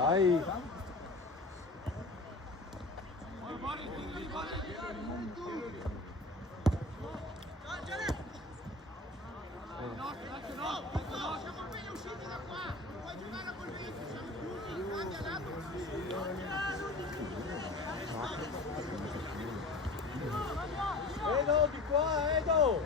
Dai! Edo, di qua, Edo!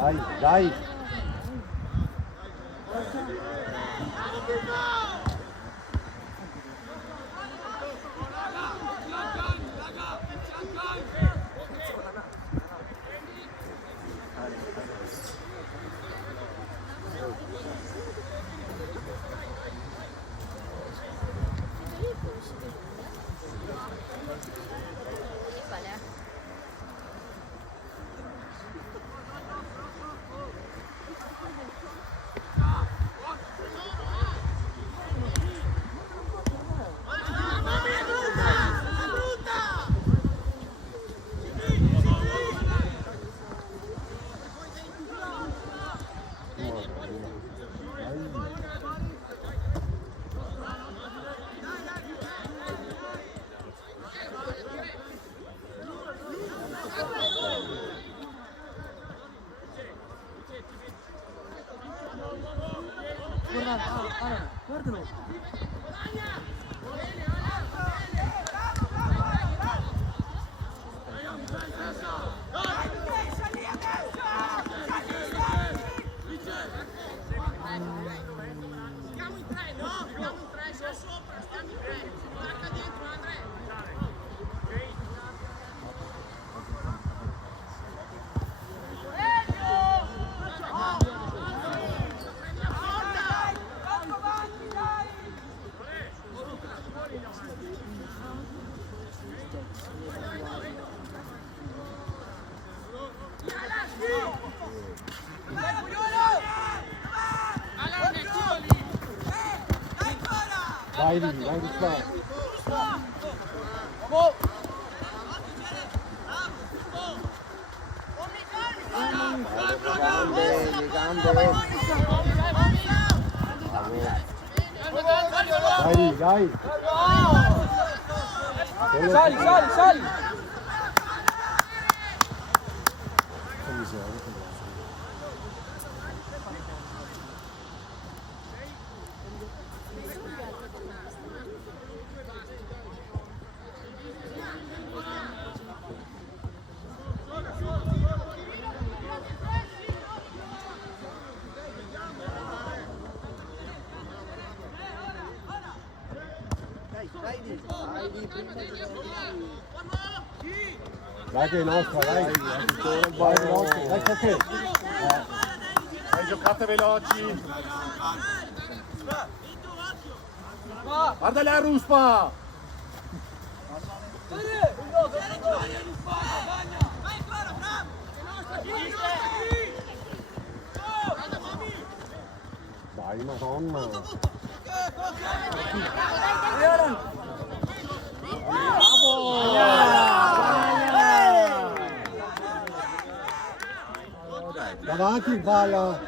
Dai, dai! guardalo. Stiamo in tre, no? Stiamo in tre, sei sopra, stiamo in tre. Guarda dietro, Andrea. Vai di qua. Le gambe. Dai. Sali. Dai che è nostra, dai. Dai che. Dai, giocate veloci. Guarda la ruspa. Dai, madonna. Davanti in palla.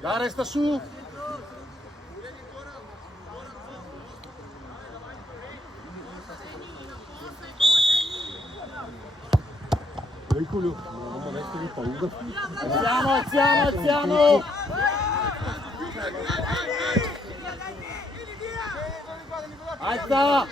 Dai, resta su. Veicolo, non mi resta di paura. Alziamo! Alza!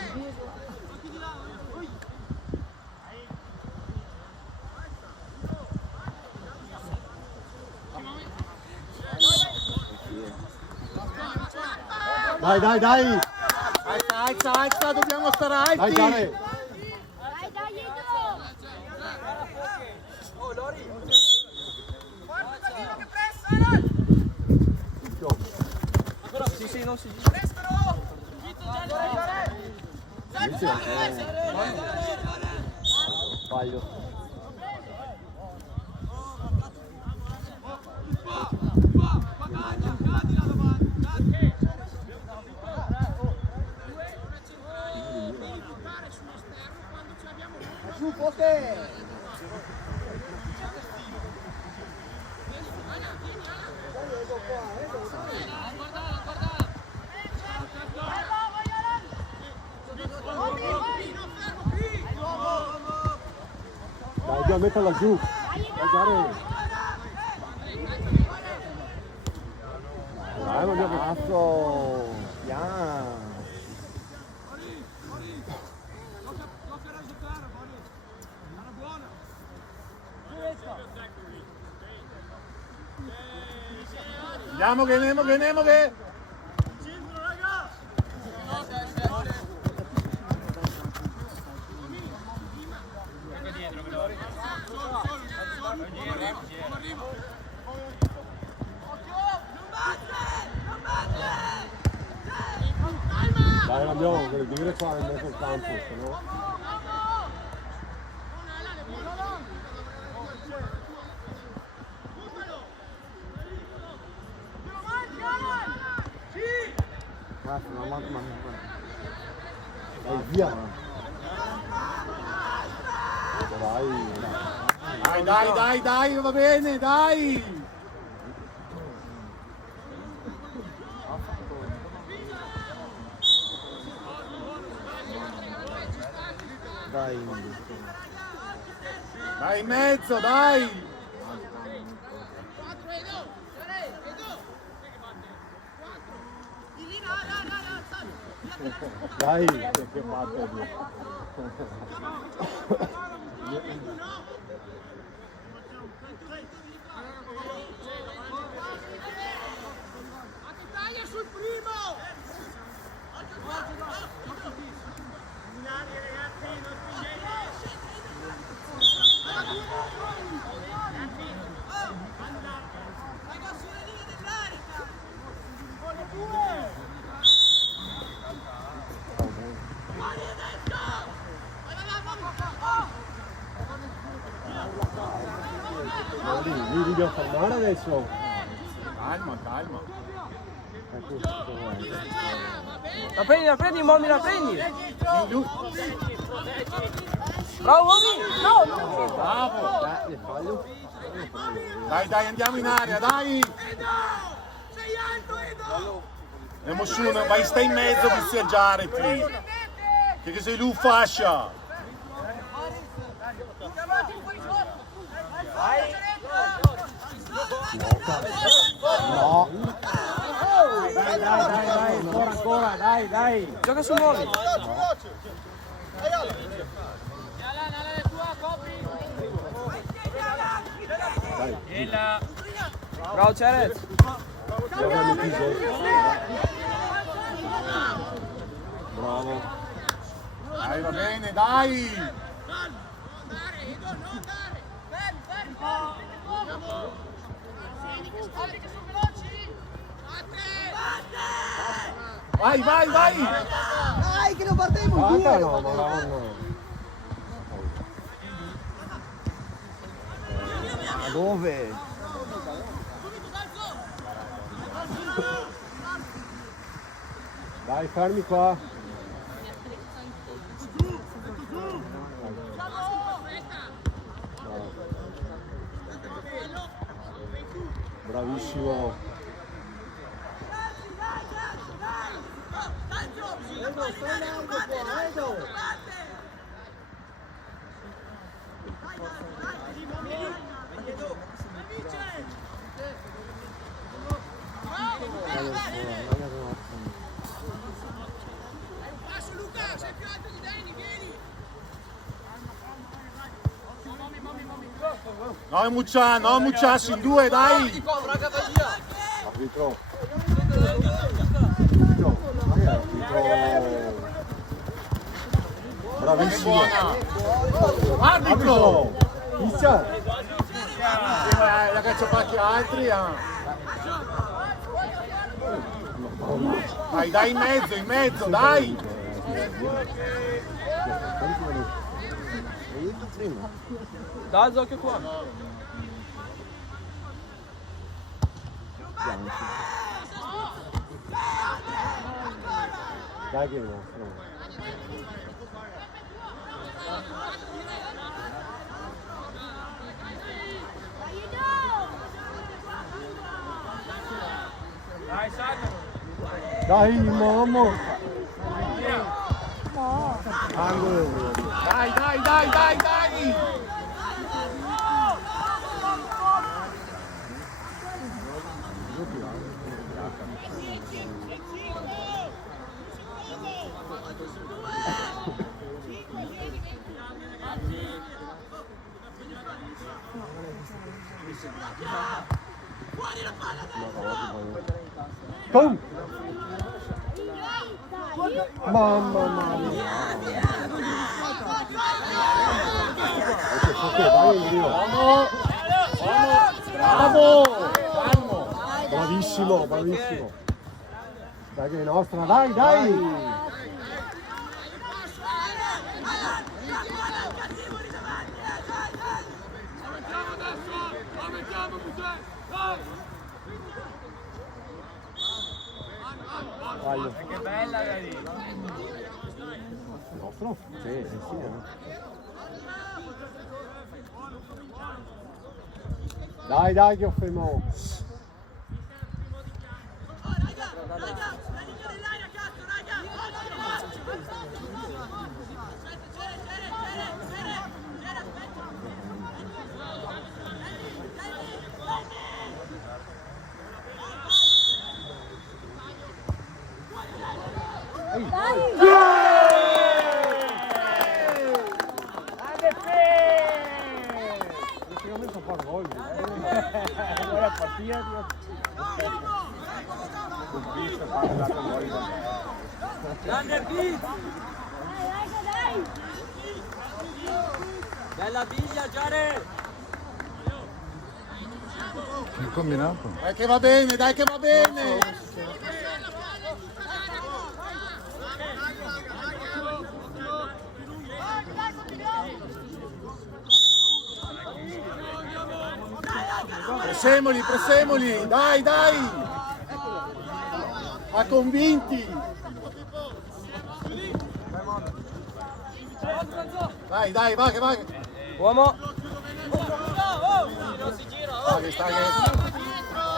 Dai! Alza, dobbiamo stare alti! Dai! Sì, non si Sbaglio. Giù, poche! Dai, dobbiamo metterla giù. Dai, non abbiamo fatto. Piano. Andiamo che. Dai, andiamo, devi dire qua in mezzo al campo, se no. Non manca mai. Dai, via! Dai, va bene, dai! Dai in mezzo, dai! Dai, che batte lì. Sul primo! Li dobbiamo fermare adesso. Calma, calma. La prendi, Mommy, la prendi! Bravo, Mommy! No, no! Bravo! Dai, dai, andiamo in area, dai! Sei alto, Edo! Nessuno, vai, stai in mezzo a pizzeggiare, che sei lui fascia! No. Dai, ancora, dai. Gioca su Mommy! Bravo, Ceret! Bravo. Dai, va bene, dai! Vai, vai, vai! Dai, che non partiamo Guarda, no, madonna. Ma dove? Dai, fermi qua. Bravissimo. No, Mucciassi, in due, dai! Arbitro. Bravissimo. Arbitro! Pizza. Ragazzi, ho fatti altri, Dai, dai, in mezzo, dai! Dai, Zocchio qua! Dai che è nostro. Dai, Sacco! Dai, mamma. Angolo. Dai, dai, dai, dai, dai! Boom. Mamma mia. Dai, Dio. Bravo! Calmo! Bravissimo, bravissimo. Dai che è nostra, dai, dai. Sbaglio. Che bella da lì! Il nostro? Sì, sì, sì. Dai, dai, che ho fermo. Sto fare gol. Ora partita, grande beat! Bella biglia, Giare! Che combinato? Dai che va bene, dai che va bene! Pressemoli, dai, dai! Ha convinti! Dai, va che va! Uomo!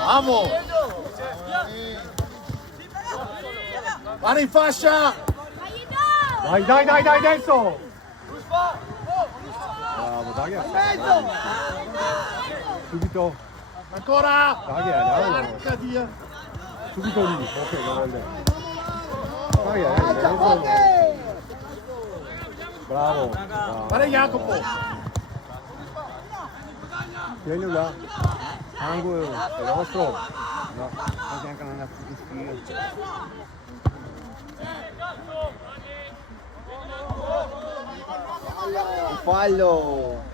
Bravo! Guarda in fascia! Dai, adesso! Bravo, dai. Subito. Ancora! Dai. Porca Dio! Subito lì. Ok, grande. Dai, bravo. Guarda Jacopo! Tienilo là. Angolo, è nostro. No, anche non è fallo.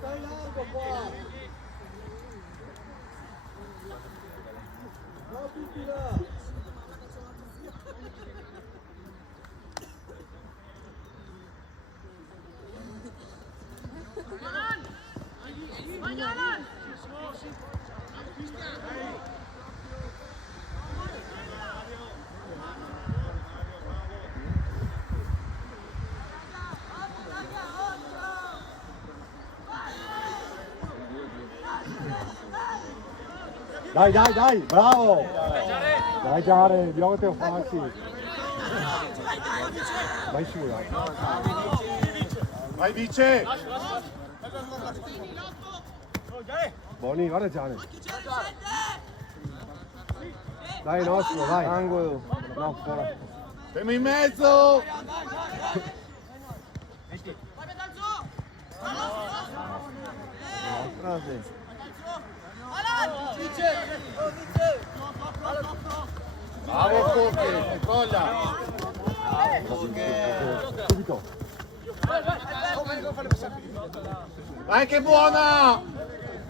Stai largo qua! No, tutti là! Dai, bravo! Dai, Giare, vediamo che te lo facci. Vai su, dai. Vai vice! Boni, guarda Giare. Dai, nostro, vai. Angolo. No, fuori. Siamo in mezzo! Frase. Bravo Cocchi, controlla! Subito. Vai che buona!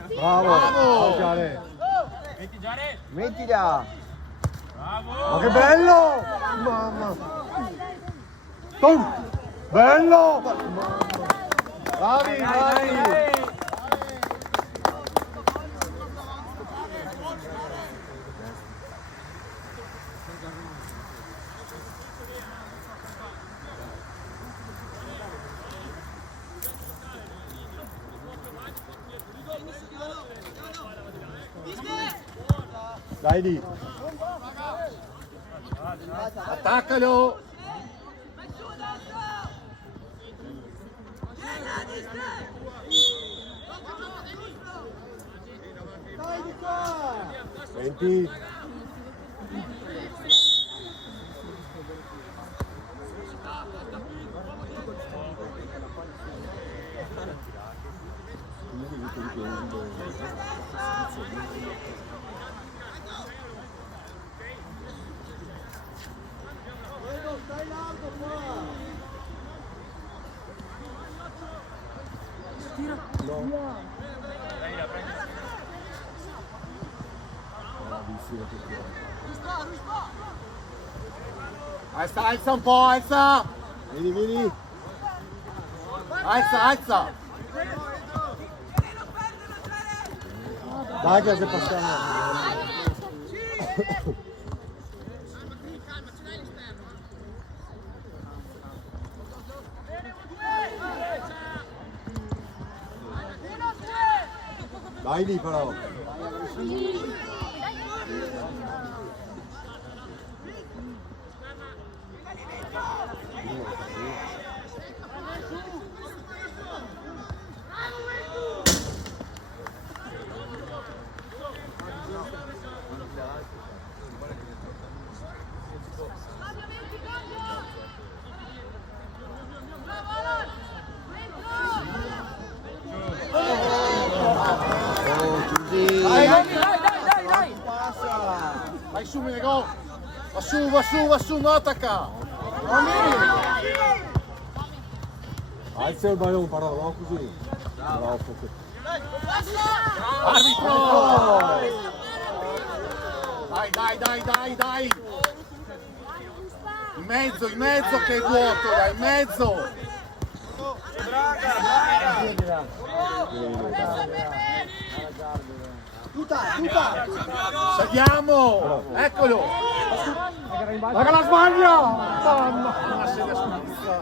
Bravo. Bravo. Vai, Giare. Mettila. Ma che bello! Mamma. Tom! Bello! Bravi, bravi! Dai lì! Attaccalo! Dai di qua. 20. Alza, alza un po', alza! Vieni, vieni! Alza, alza! Dai che se passiamo! Dai lì però! Vai su, Menegò! Va su, non attacca! Alza il ballone però, no così! Arbitro! Dai! In mezzo che è vuoto, dai, in mezzo! Tuta! Saliamo! Eccolo! Raga la sbaglia! Mamma! Una sedia scusa.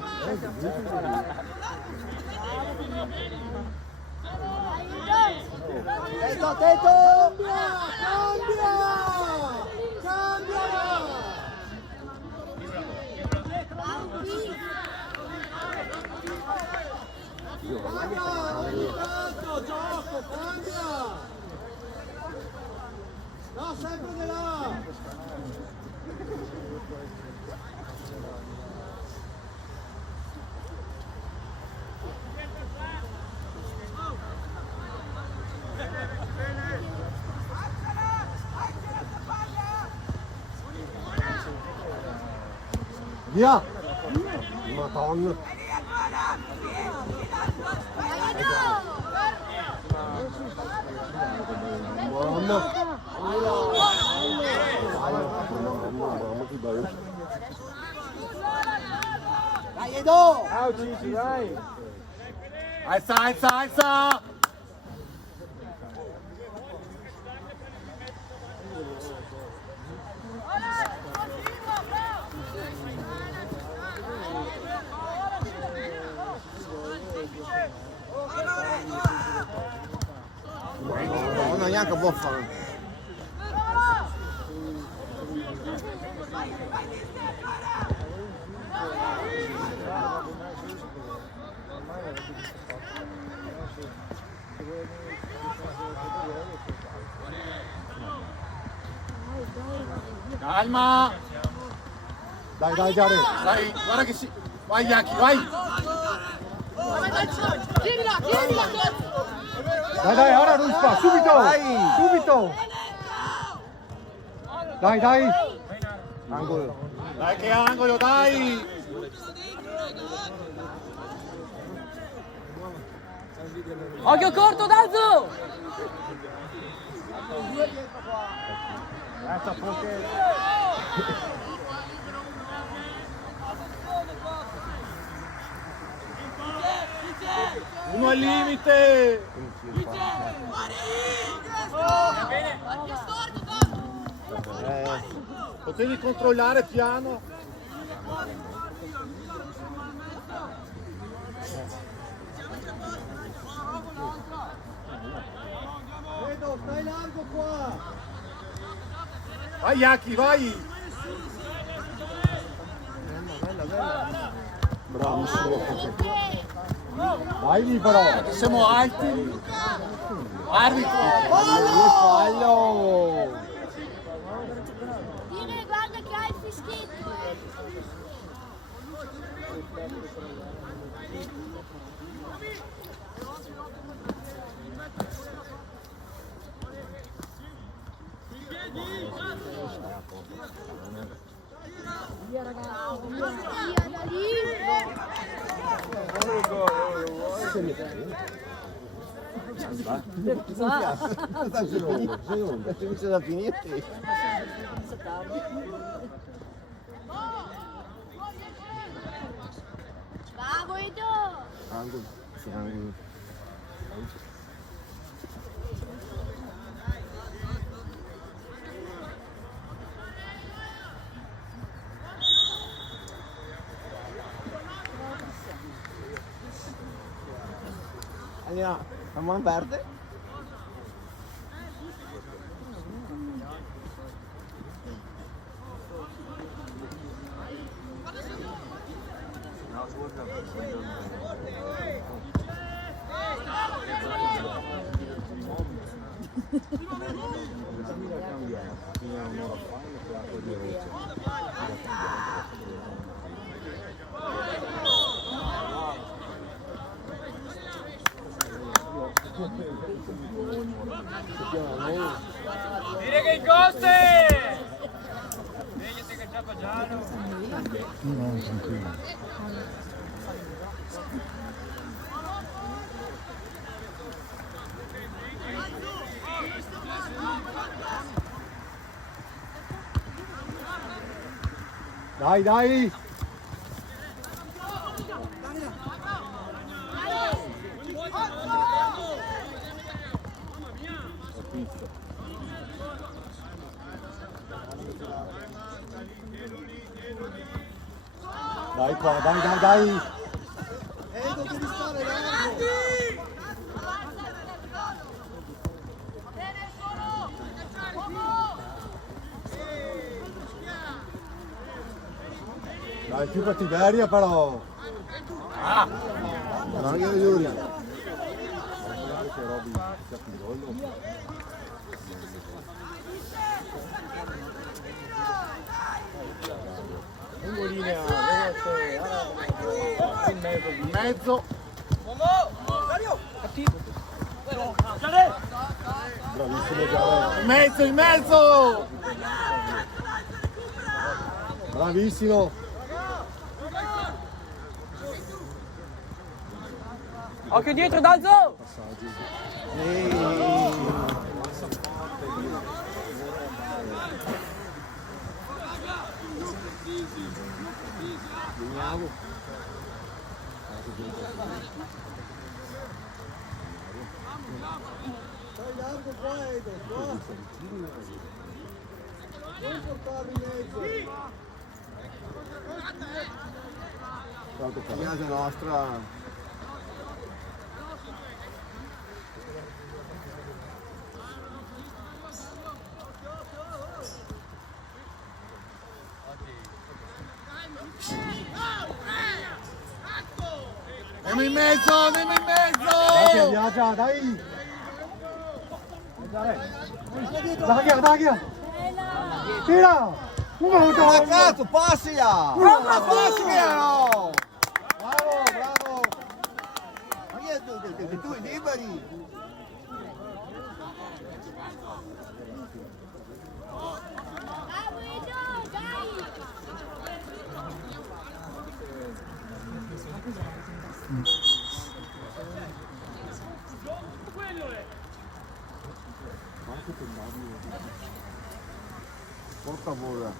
Attento! Cambia! Gioco, cambia! No, sempre di là! Via! Madonna! Mamma! Mamma che bello! Dai Edo! Ciao Gigi, dai! Alza! Non neanche può fare! Calma! Dai Giare! Dai, guarda che si... Vai Iaki, vai! Dai, ora Ruspa, subito! Dai! Angolo! Dai che angolo, dai! Occhio corto, Dazzo! Uno al limite! Potevi controllare piano? Edo, stai largo qua! Vai Iaki, vai! Bravissimo! Vai lì però! Siamo alti! Arbitro! Fallo! Dire, guarda che hai il fischietto. Via ragazzi, via. C'è da finire. Bravo Edo! Andiamo, a mano verde. Dire che in coste! Svegliati che gioco giallo! No, tranquillo. Dai, dai! Dai qua, dai, dai, dai! Edo, devi stare largo. Dai, più cattiveria però! No, io Giulia. In mezzo. Bravissimo Gianni! In mezzo, in mezzo. Bravissimo! Occhio dietro, Dalzo! Stai largo qua, Edo, qua. Non portarmi in mezzo. Casa nostra. Andiamo in mezzo, andiamo in Dai, mezzo. viaggia, dai! Dai! Tira! Ma cazzo, passila! Ma passila, no! Bravo, bravo! Ma che tu liberi! Bravo Edo, dai! Por favor.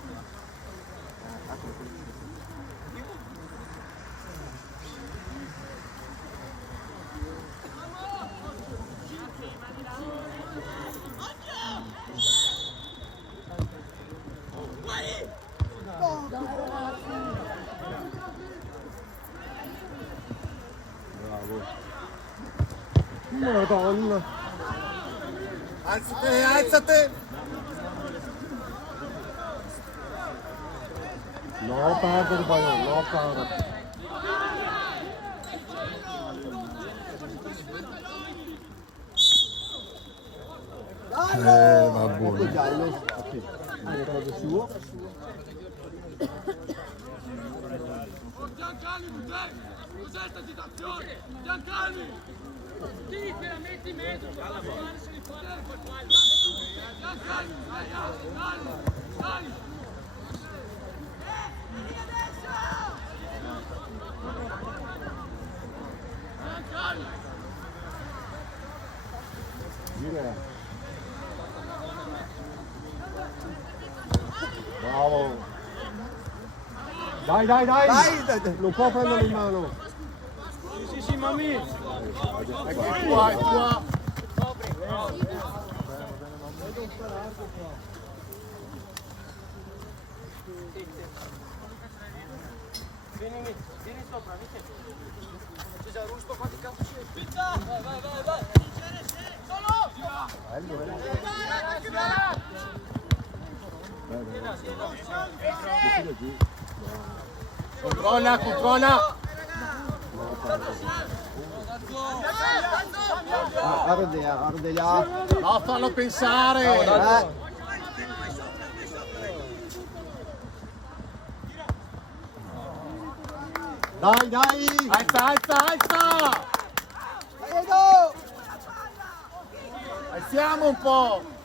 Bravo. Madonna. Alzate, alzate. No perdere Bayon, no perdere. Va buono. Giallo. Cosa suo? Cos'è sta situazione? Giancalmi! Sì, te la metti in mezzo, Giancalmi, dai! Dire. Bravo. Dai, dai, dai. Non può prenderlo in mano. Sì, mammi. È qua, è qua. Vieni sopra, c'è già rusto qua di cazzo c'è. Vai. Controlla, controlla. Ardelia. No, fallo pensare. Dai, dai. Alza. Alziamo un po'.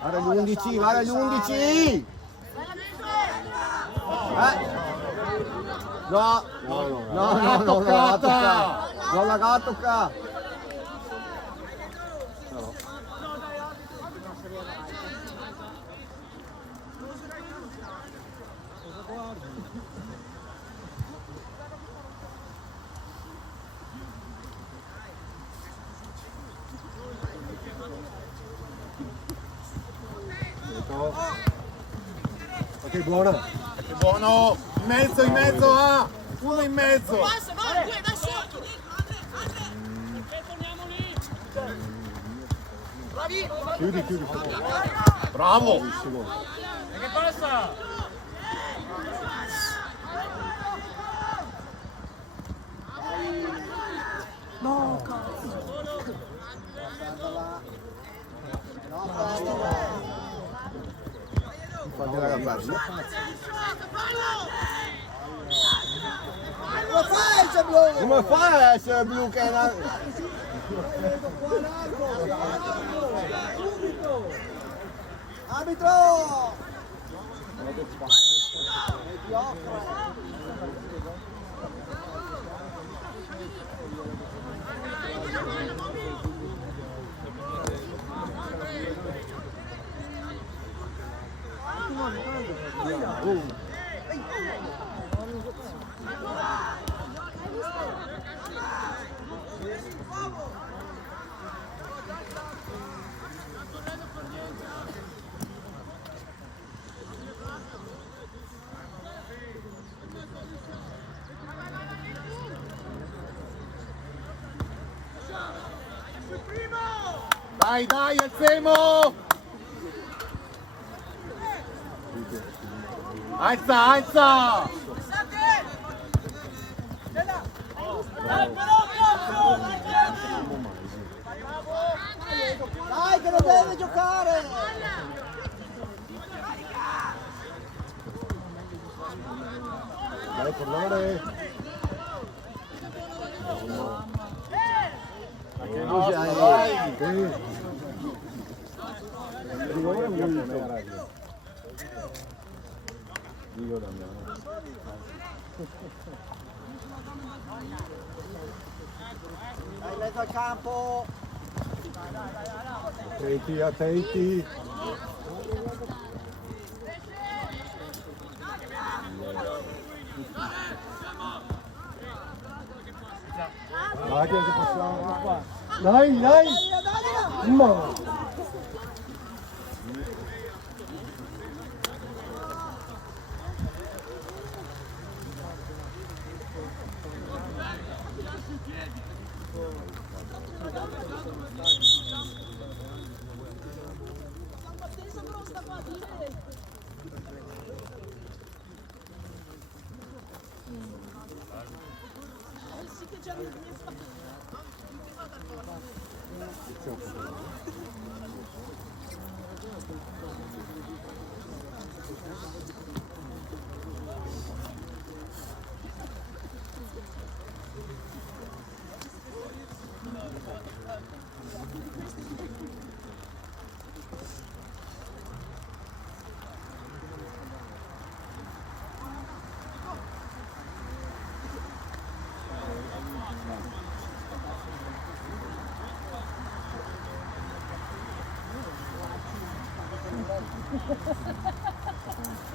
Guarda gli 11, guarda gli 11! No, non l'ha toccata! Non l'ha toccata! Ok, buona. Che buono. In mezzo, ah. Uno in mezzo. Passa, vai sotto. E torniamo lì. Bravi. Chiudi. Bravo. E che passa? No, cazzo! Fatti la capaccia. Come fai a essere blu che è una... Arbitro! Dai, alziamo! Alza! Dai che lo deve giocare! Dai, tornare. Dai in mezzo al campo! Attenti. Dai che passiamo qua. Dai! Ma!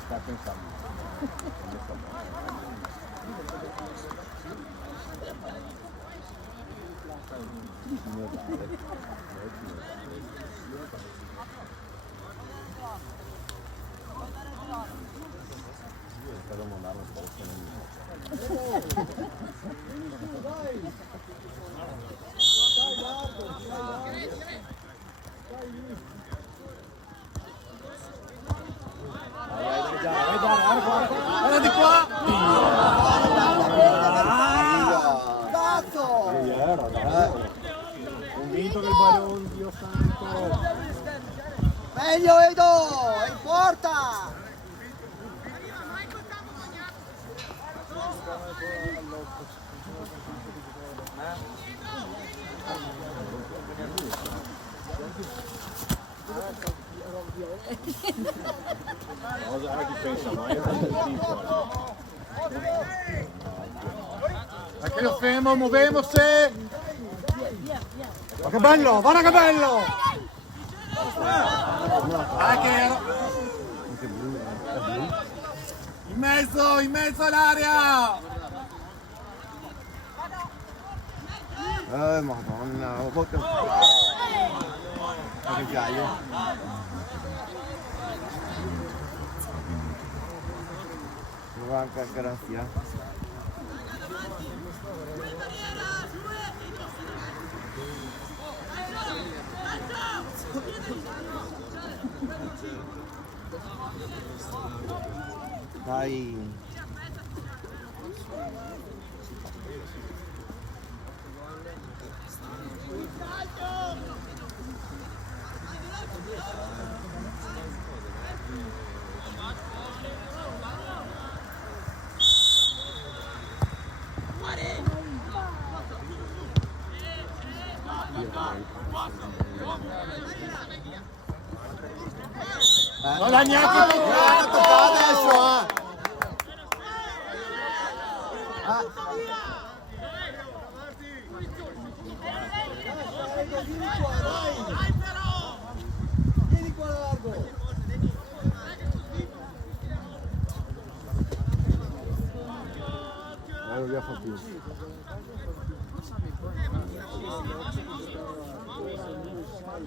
Stai pensando. Guarda di qua! Cazzo! Convinto che il Barone, Dio santo. Meglio Edo! È in porta! Cosa chi pensa mai? È tipo. Anche lo fermo, muovemose! Ma che bello, guarda che bello! Ah, che ero... In mezzo all'area! Madonna, ma che gaio. Anche grazie. Dai. Non l'ha neanche toccato adesso, Vieni qua largo. Non riesco a più.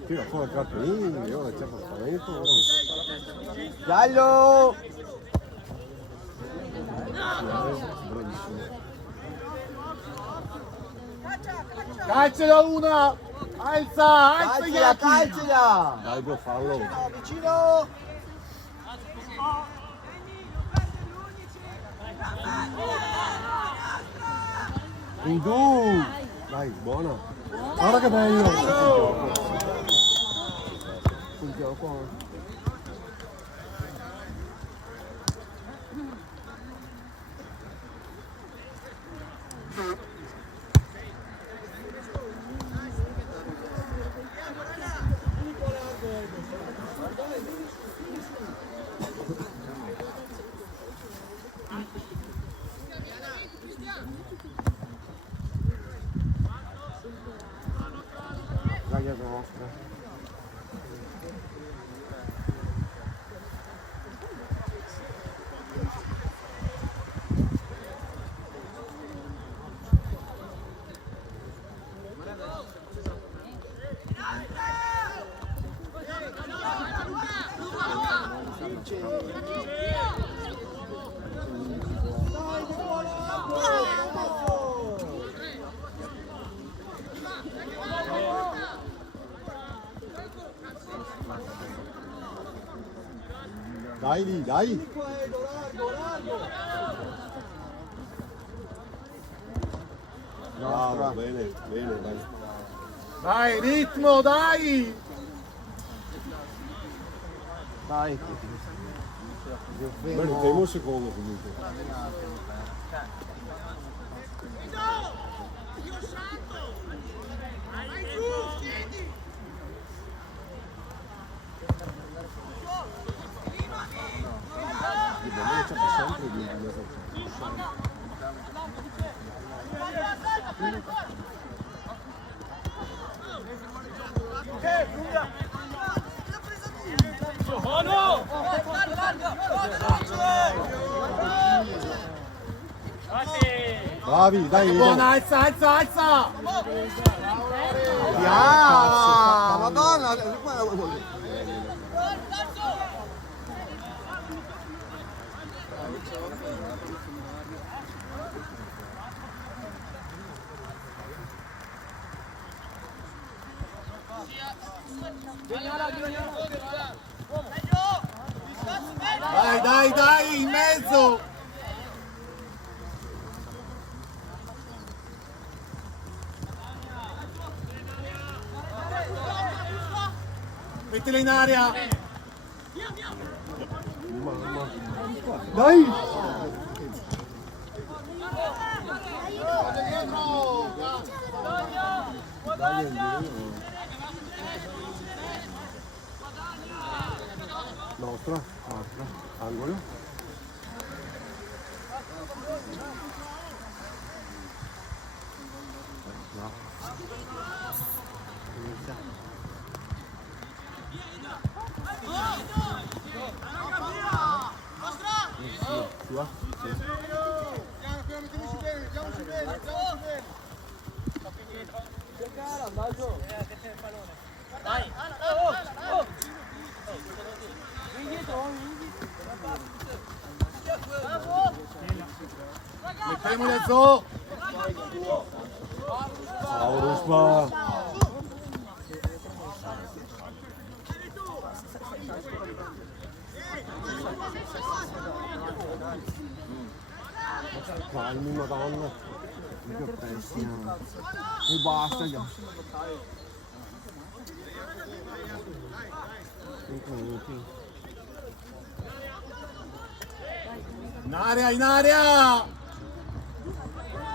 Tira fuori il cartolino, ora c'è passamento. Giallo! Bravissimo. Calcela una! Alza! Alza Calcila, Iaki! calcila! Dai, devo farlo. Vicino! In giù! Dai, buona. Guarda che bello! Sul gioco. Dai, a nostra. Dai lì, dai! Bravo, bene, bene, dai. Dai, ritmo, dai! Dai. Bene, temo un secondo comunque. C'è sempre di Oh no! Bravi, dai. Buona, alza! Ah, madonna. Dai, in mezzo! Mettila in aria! Dai! Nostra, angolo. Mettiamole Zo! Ciao Ruspa. Calmi, madonna. Che pessimo. E basta già. In aria!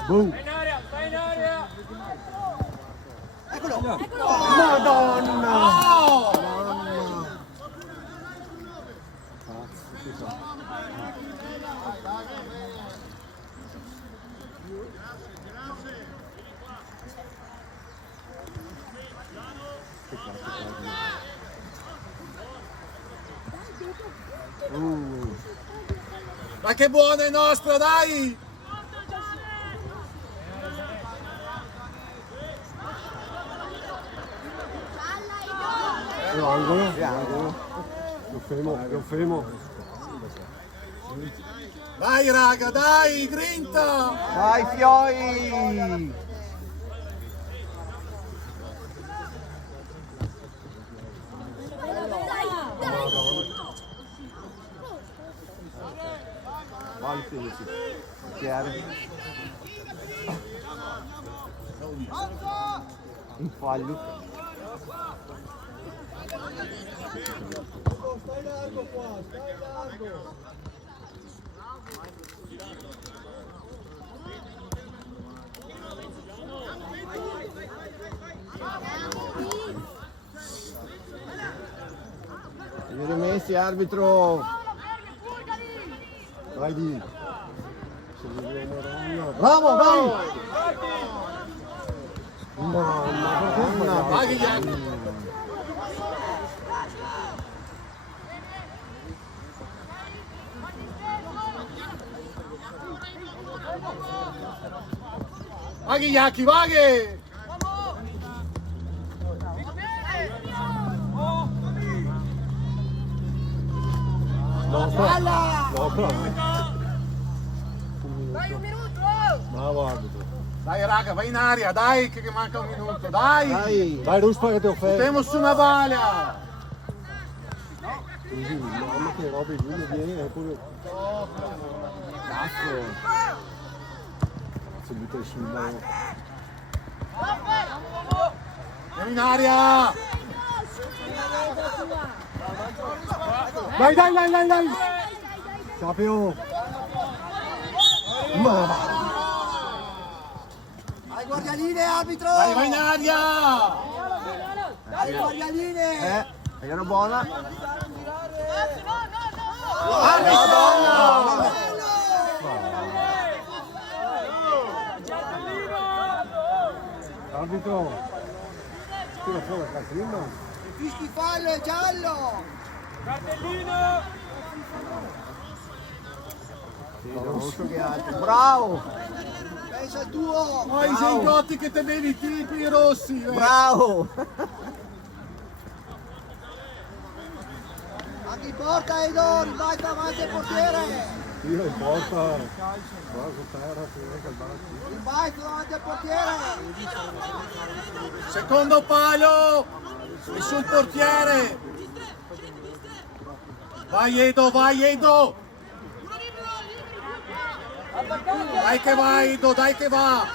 Boom. Stai in area! Madonna. Oh! Ma che buona è nostra, dai! Angolo. Io fermo. Vai raga, dai, grinta! Dai fioi. Vai fioi. Chiaro. Un fallo. Stai largo qua, stai largo. Viene Messi, arbitro. Vai di. Bravo, vai. Mamma, Vai Ian! Vaghi Yaki, vaghi! Dai un minuto! bravo arbitro. Dai raga, vai in aria, dai che manca un minuto, dai! Dai. Dai Ruspa che ti ho offerto. Temo su una vaglia! Così, mamma che roba giù, vieni e pure. Cazzo! Si butta il cibo. Andiamo in aria! Dai, dai, dai, dai, dai! Sapio! Ma Dai guardialine arbitro! Dai, vai in aria! Dai guardialine! Era buona. arbitro! Tira fuori la cartellina. Fischi fallo, è giallo! Cartellino! Rosso che altro. Bravo. Pensa il tuo! Poi sei Gotti che tenevi i tipi rossi! Bravo! Anche in porta Edo, ribalta davanti al portiere! Io in porta, guarda su terra, si vede che il barattino. Ribalta davanti al portiere! Secondo palo! E sul portiere! Vai Edo, vai Edo! Dai che va Edo, dai che va!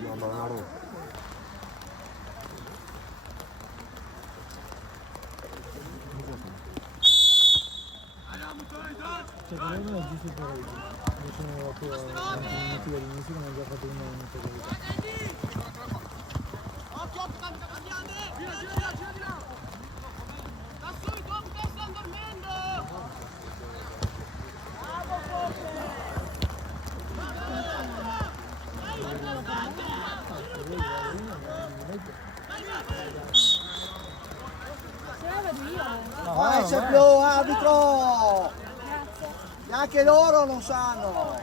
Io amaro. Cioè, per me è giusto per oggi. Io sono proprio 20 minuti all'inizio, non ho già fatto un minuto per Occhio, tanto cambiando! Gira di là! Da subito, che stanno dormendo! Vai Sergio, arbitro! E anche loro non sanno!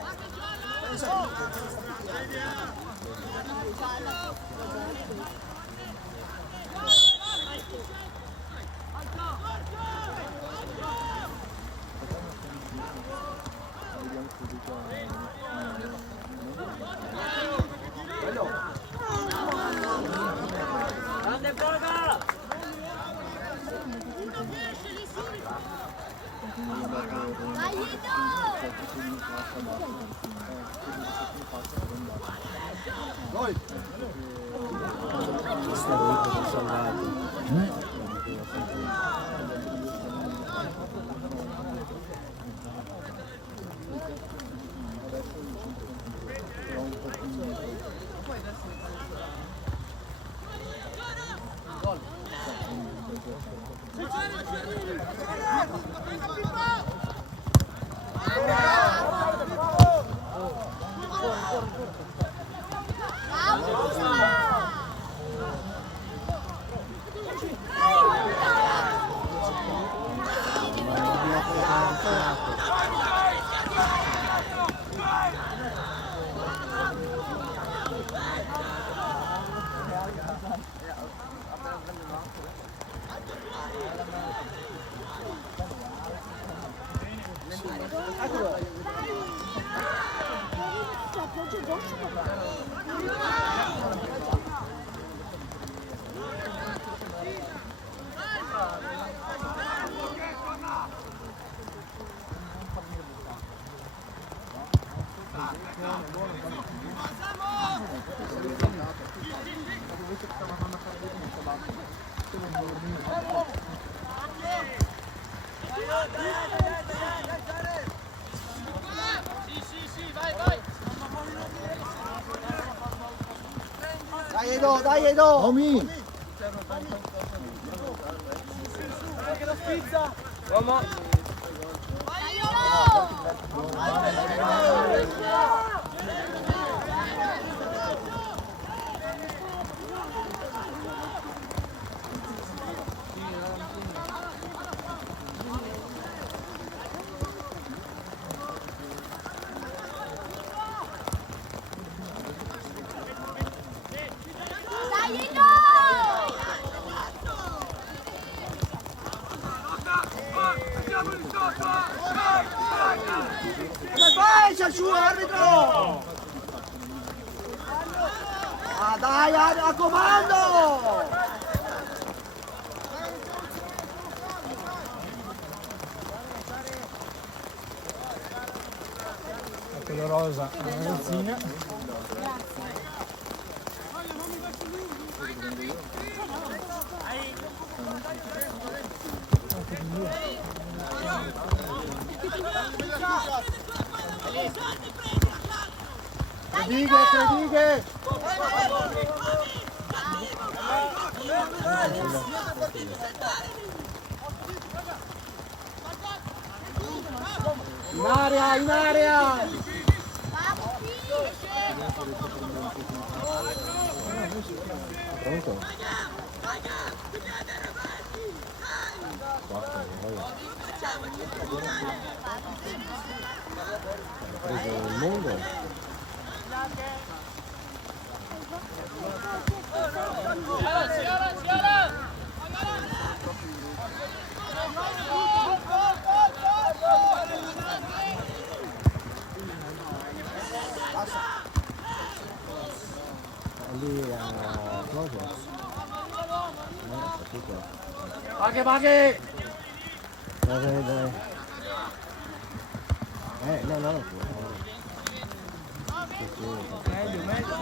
Dai Edo, dai Edo! Omi! Come fai c'è il suo arbitro? Ah dai, a comando! Quello rosa, la ragazzina. Credighe! In area, in area! Pronto? Basta, vai. Ha preso il mondo. Lì a cosa? No, capito. Paghe, paghe! Dai, dai. No. Meglio, meglio.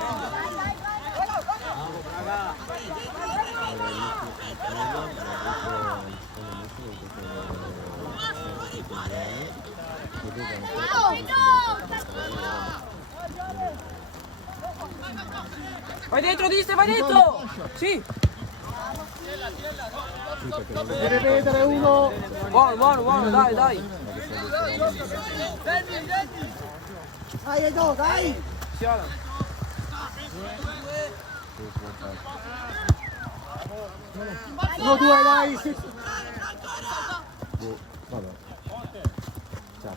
Vai dentro, Diste, vai dentro! Sì! Deve vedere uno! Buono, dai! Dai, Edo, dai! Uno, due, dai! Sì. Vabbè. Ciao.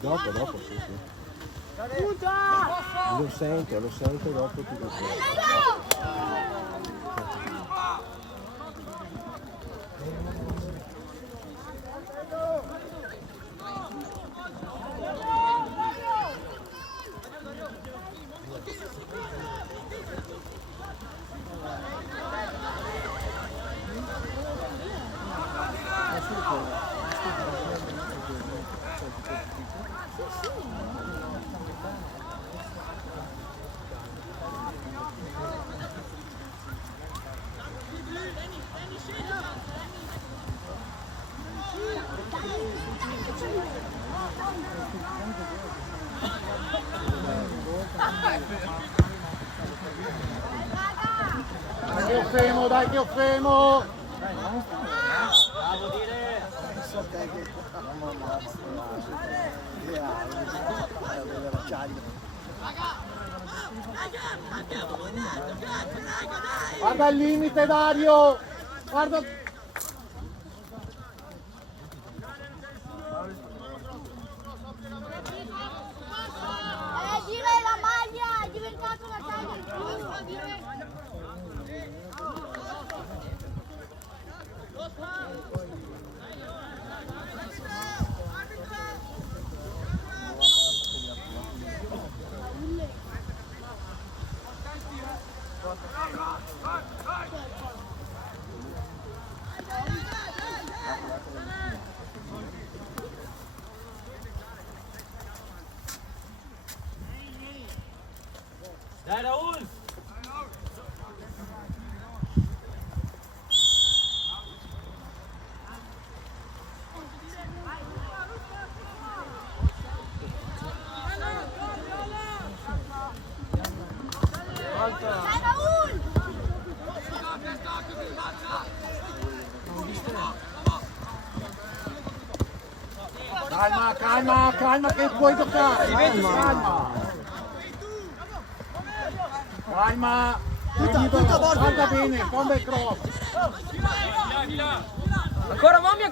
Dopo, sì. Lo sento dopo ti dico. Dai che ho fermo! Guarda il limite, Dario! Guarda! Gira la maglia, è diventato una taglia in più. Dai Raul! Calma che puoi toccare! Calma! Guarda bene, fondo il cross! Ancora Mommy!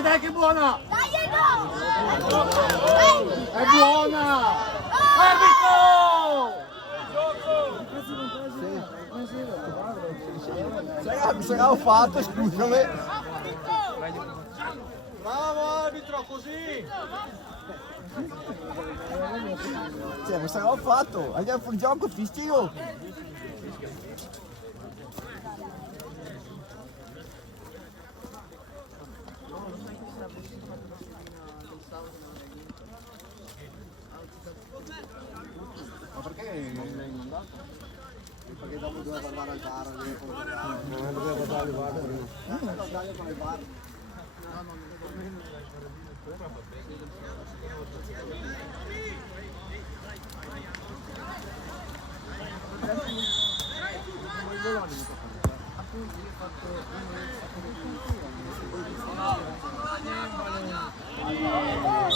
Dai che buona! Dai, Edo! È buona! Arbitro! Sai cosa ho fatto, scusami? Bravo arbitro, così! Cioè, ma sarà fatto, andiamo fuori gioco, fischio. Ma perché non l'hai mandato? Perché dopo doveva andare al bar. Non doveva dare il VAR prima.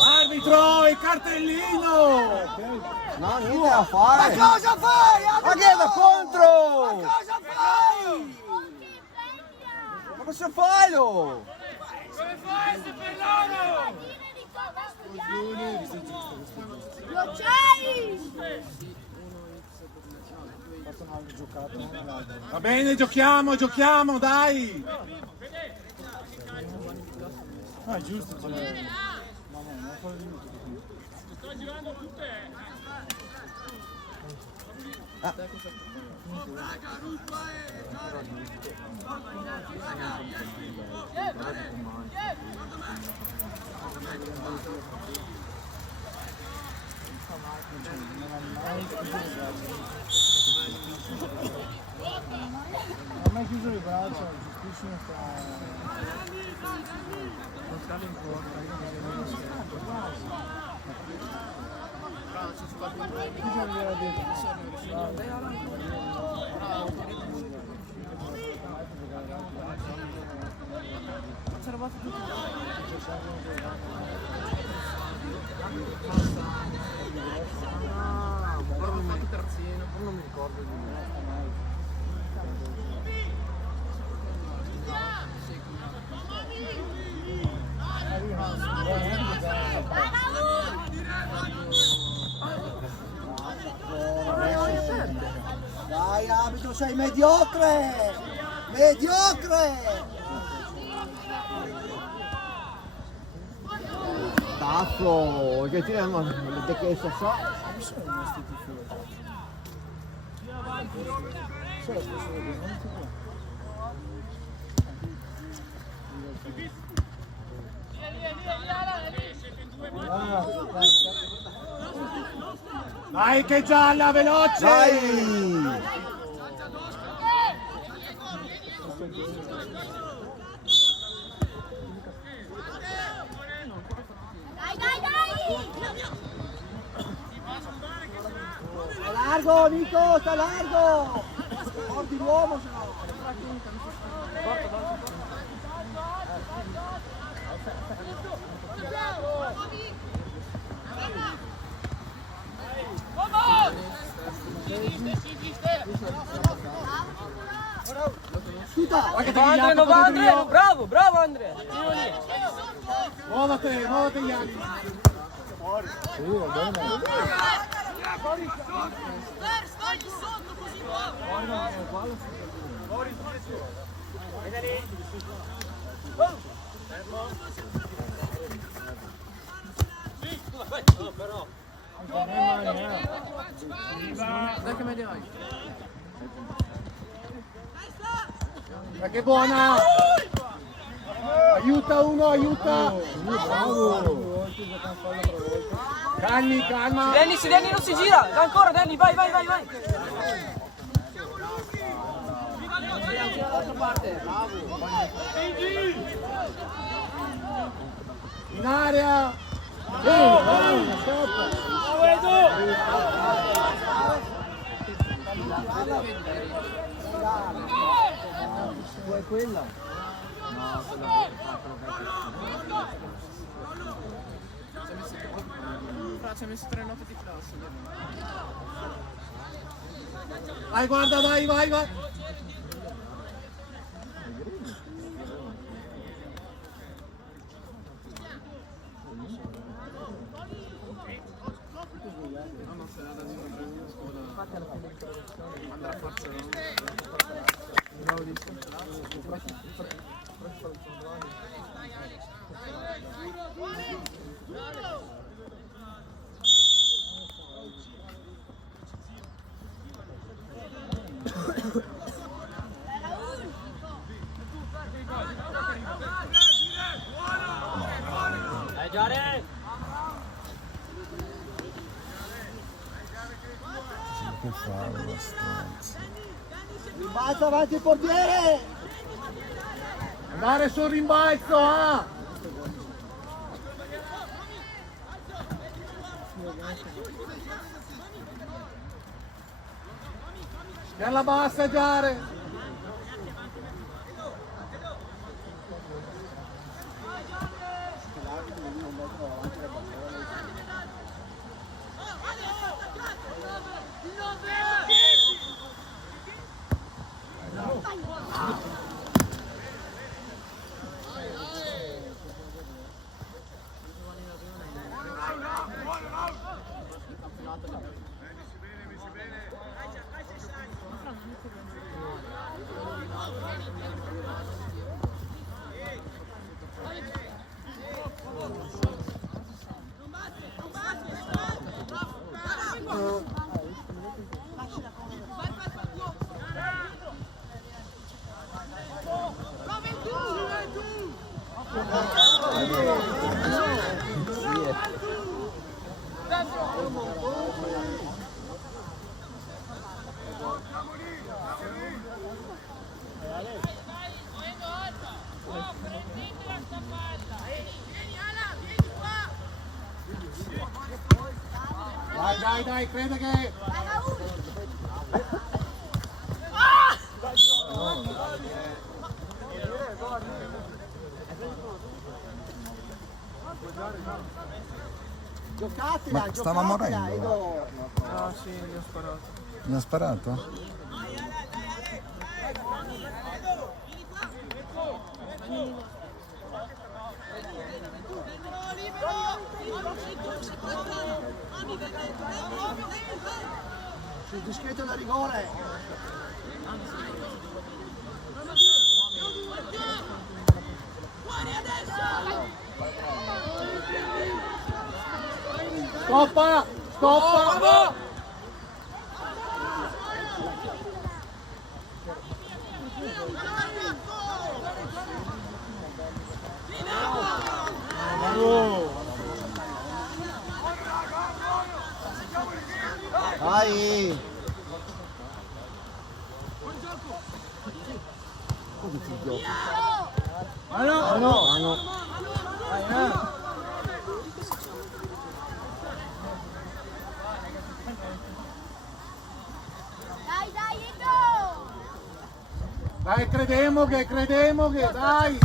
Arbitro, il cartellino! No, niente da fare. Ma cosa fai? Ma che è da contro? Ma cosa fai? Ma cosa fallo? Come fai se per loro? Lo c'hai! Va bene, giochiamo, giochiamo, dai! Ah, è giusto, cioè. Sto girando tutte. Non ha mai chiuso le braccia, giustissimo non stare in porta, Non mi ricordo di me. Dai arbitro, sei mediocre! Mediocre! Cazzo, che tirano le che so. Dai che gialla, veloce! Dai! Sta largo, Nico, sta largo! Porti l'uomo, se no! No va Andrea, bravo, bravo Andrea. Muovete, muovete gli anni. Sì, va bene. Sbagli sotto così muovo. Dai che media hai? Ma che buona! Aiuta uno, aiuta! Bravo! Calmi, calma! Danny non si gira! Da ancora Danny, vai! In area! Vuoi quella? No, ci ha messo 3 note di classe. Vai, guarda, vai! Andrà a farcela. che fa la stanza? Rimbalza avanti il portiere! Andare sul rimbalzo, ah! Schialla bassa, Giare! Dai, crede che... Giocatela, Ma stava morendo? Edo. Ah sì, gli ho sparato. Mi ha sparato? Sul dischetto da rigore. Stoppa! Stoppa! Dai! Dai, Edo! Dai, crediamo che, dai!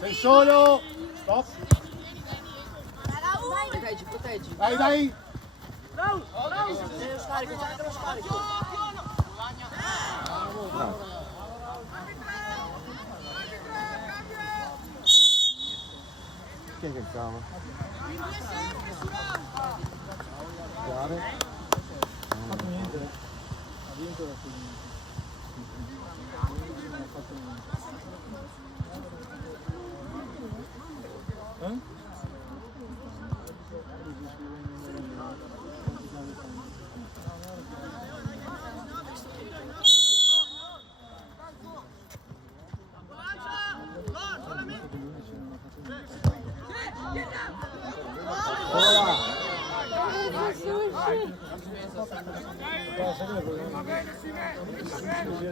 Sei solo! Stop! Dai, dai! Chi è che cava? Fatto niente. Ha vinto da qui.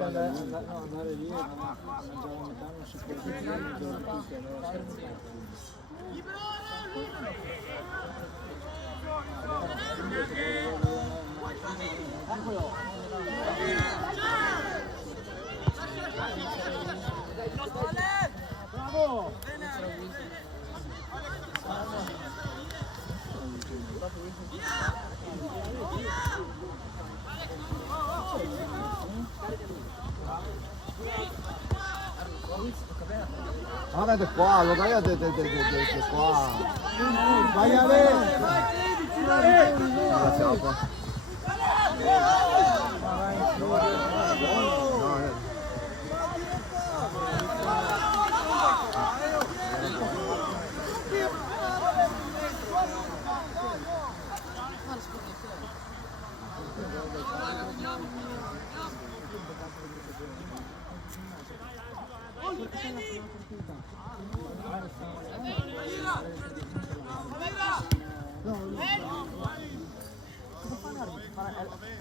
Andare lì e mangiare a metà non si può più, allora bravo! Guardate qua, lo guardate qua. Vai a vedere! Grazie acqua.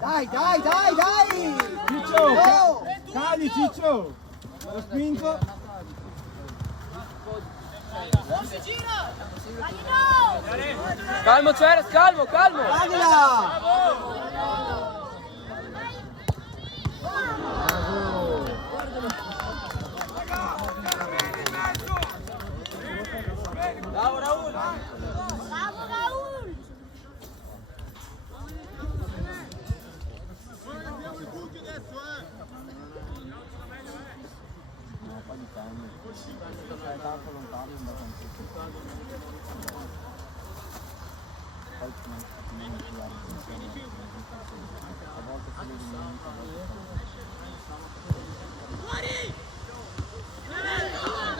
Dai, dai, dai, dai! Ciccio! Oh! Cadi Ciccio! Lo spingo! Calmo Ceres, calmo, calmo! Daglia! Bravo Raul! Bravo Raul!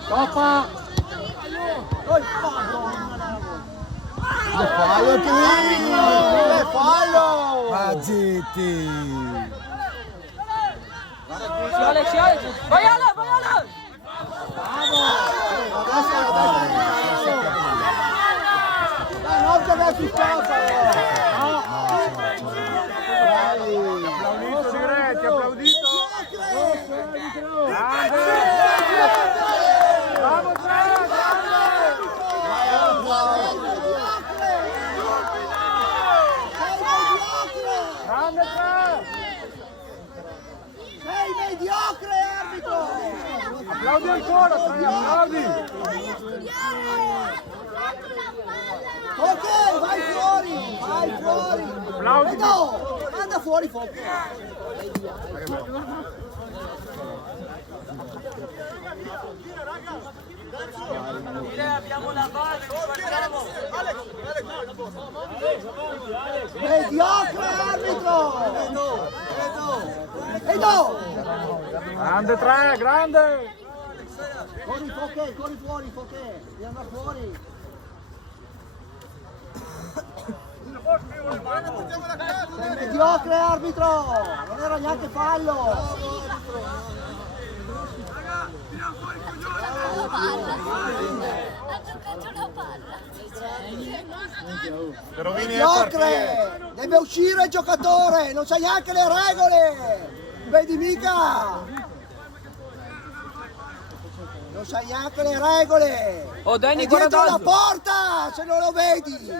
Coppa! Fallo tu! Fallo! Ma zitti! Alex, Alex! Vai Alex, vai Alex! Non che vai più spazio! Applaudito Sigretti, applaudito! Bravo Grande Sei mediocre, arbitro! Applaudi ancora, Tre, applaudi! Ok, vai fuori! Vai fuori! Applaudi! No! Manda fuori Focco! Abbiamo la base, guardiamo! Mediocre, arbitro! E no! Grande Tre, grande! Corri fuori, Focche! Devi andare fuori! Sei mediocre, arbitro! Non era neanche fallo! Ha giocato la palla. Te rovini il partito. Mediocre! Deve uscire il giocatore! Non sai neanche le regole! Vedi mica! Non sai neanche le regole! Oh Danny, È dietro guarda la Dazzo! porta se non lo vedi!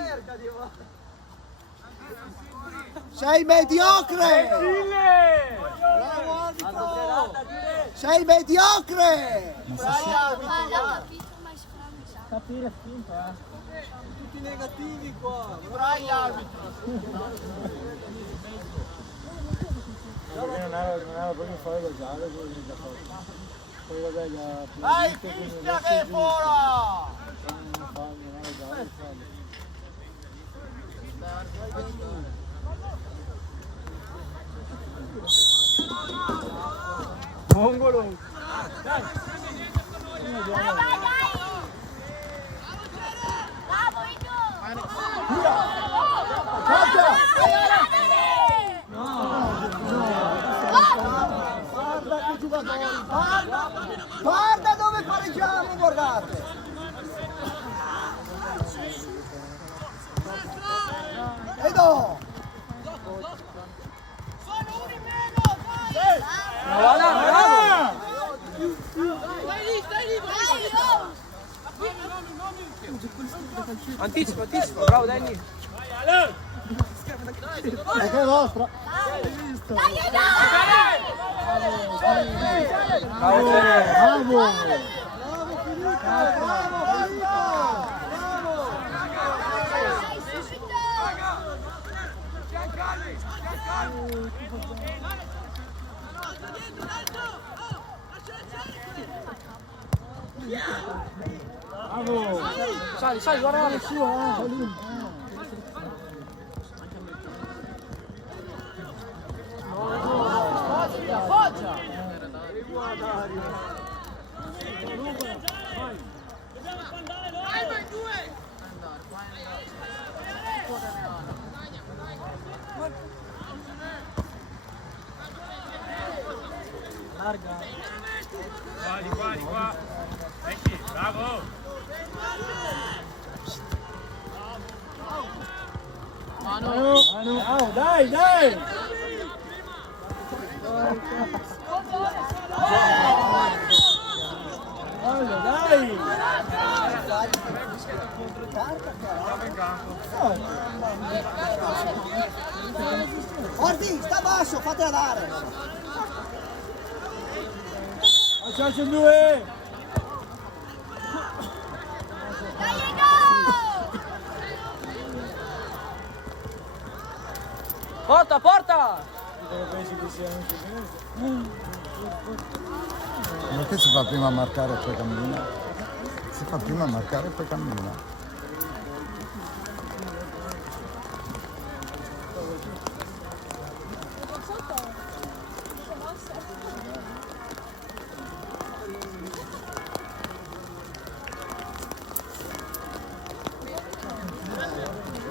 Sei mediocre! Sei mediocre! L'ha capito, ma sfrancia. Capire finta, Tutti negativi qua! non era proprio fare da giallo, poi vabbè già... Vai, fischia che è fuori! Mongolo! Vai, vai, vai! Bravo, Ido! Guarda che giocatori! Guarda dove pareggiamo, guardate! Edo! Bravo, bravo! Anticipa, anticipa, bravo Danny! È che è vostra! Dai, Bravo Ceres! Bravo! Yeah! Sali, guarda il suo, appoggia! Larga. Di qua. Ecco, bravo. Manu, dai! Dai! Ordi, sta basso, fatela dare. Facciamo due! Porta! Pensi che sia un Perché si fa prima marcare e poi cammina? Si fa prima marcare e poi cammina.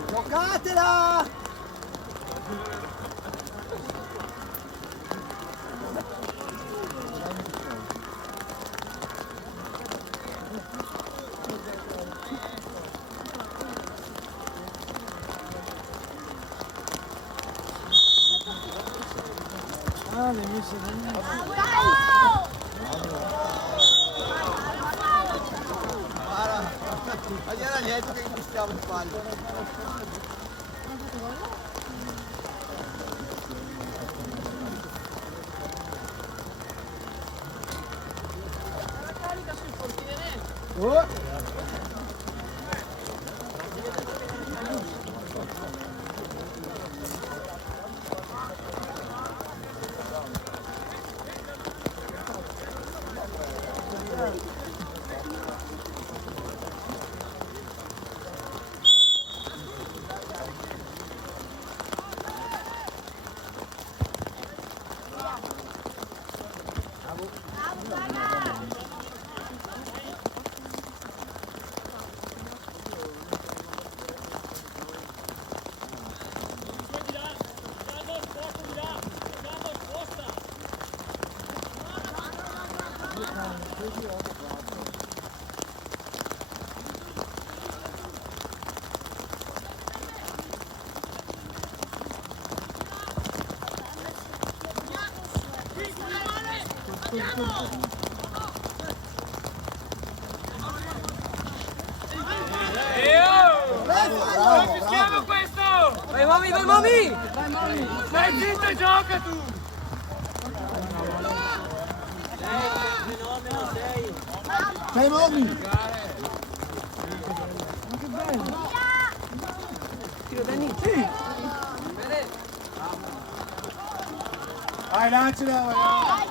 Giocatela! Ah, le mie Ma gli era lieto che ingustiamo il pallo. Fischiamo questo! Vai Momi! Stai zitto e gioca tu! Sei Momi! Tiro Dani. Sì. Vai, lanciala!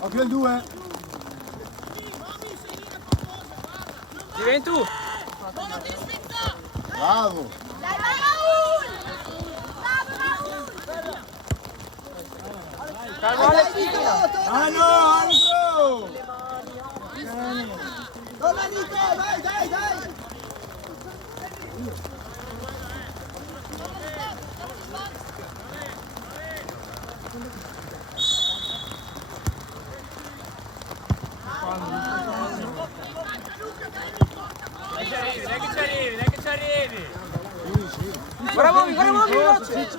Occhio il 2! Diventi tu! Bravo! Dai, vai Raul! Calma Alessio! Ah no, altro! Donna Nico, dai! Dai che ci arrivi! Guarda Momi, veloce! Ciccio!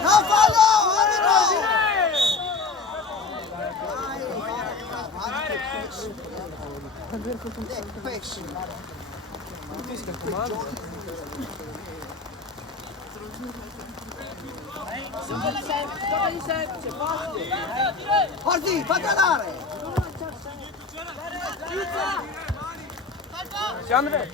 No, fallo! Pesci. Ordi, fatela dare! Siamo Dai,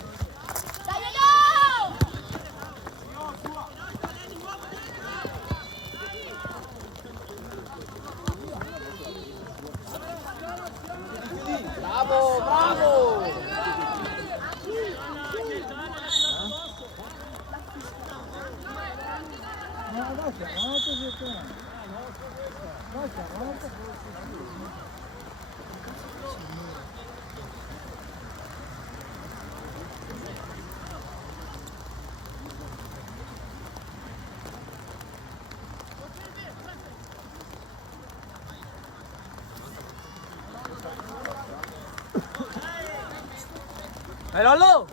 Lollo!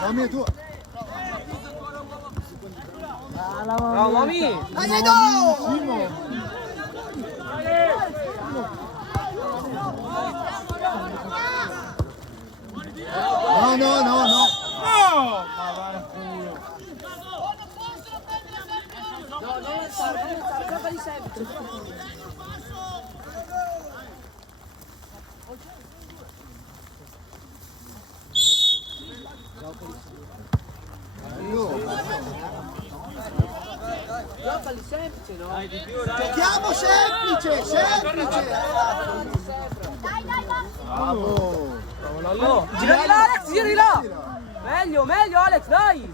Mamma è tua. Bravo, Mami! Dai, do! No, no, no, no. No, non alzare, gioca di sempre. Gioca di semplice, no? Dai, di più, dai. Giochiamo semplice, semplice. Dai, dai, dai. Bravo. Lollo! Gira di là, Alex, gira di là! Meglio, meglio, Alex, dai!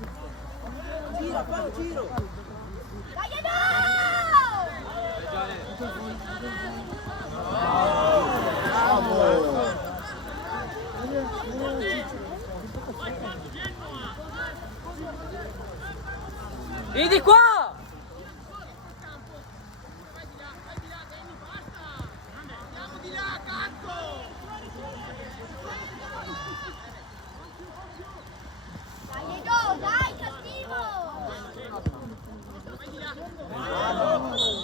Gira, fa un giro. Dai, dai. Bravo. Vedi qua! Dai, do, dai, cattivo.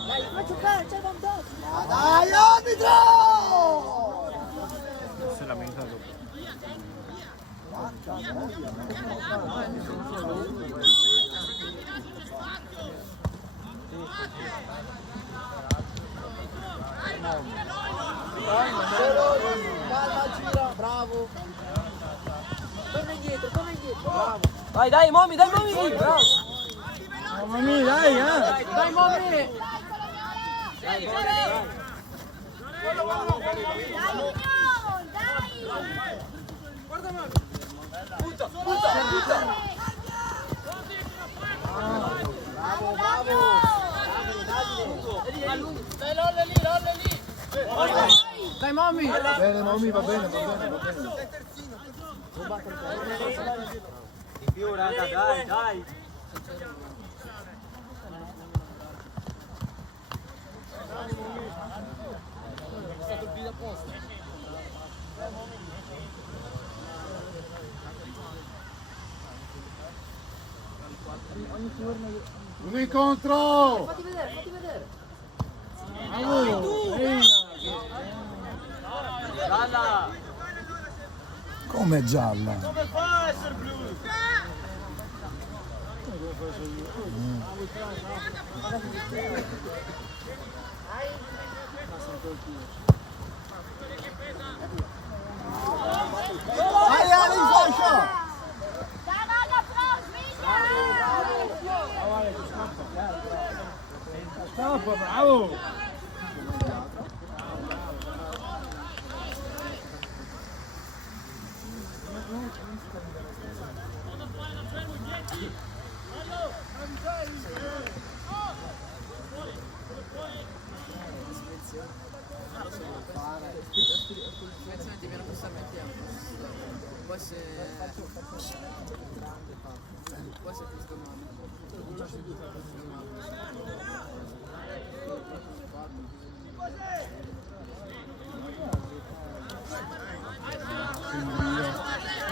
Dai, fa giocare, c'è vantaggio. Dai, arbitro! Calma, gira, bravo. Torna indietro, bravo. Dai, dai, Mommy, bravo! Mamma dai, eh! Dai, Mommy. Dai, Mignon, dai. Bravo, bravo. Dai, Mommy. Va bene, Mommy, va bene, va bene, va bene. Di più, raga, dai, dai! Un incontro! Fatti vedere. Dalla! Come gialla? Come fa a essere blu? Vai, Ale, in fascia! Dai, raga, pro, sveglia. Stoppa, bravo!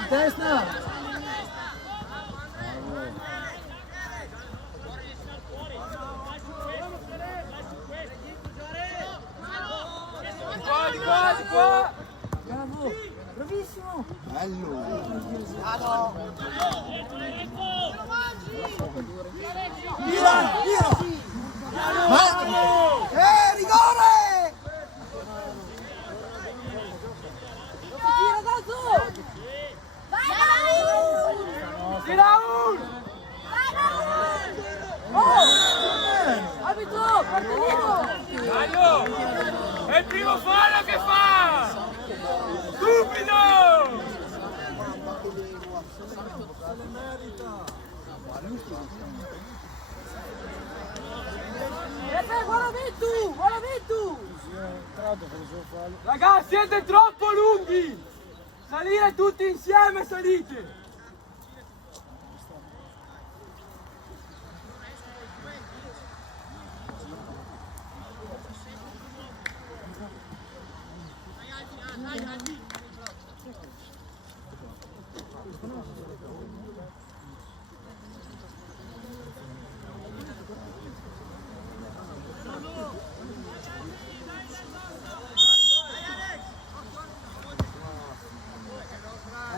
Testa! Di qua! Bravo. Bravissimo. Bello! Tira. Ma... rigore! Ragazzi, siete troppo lunghi! Salire tutti insieme, salite!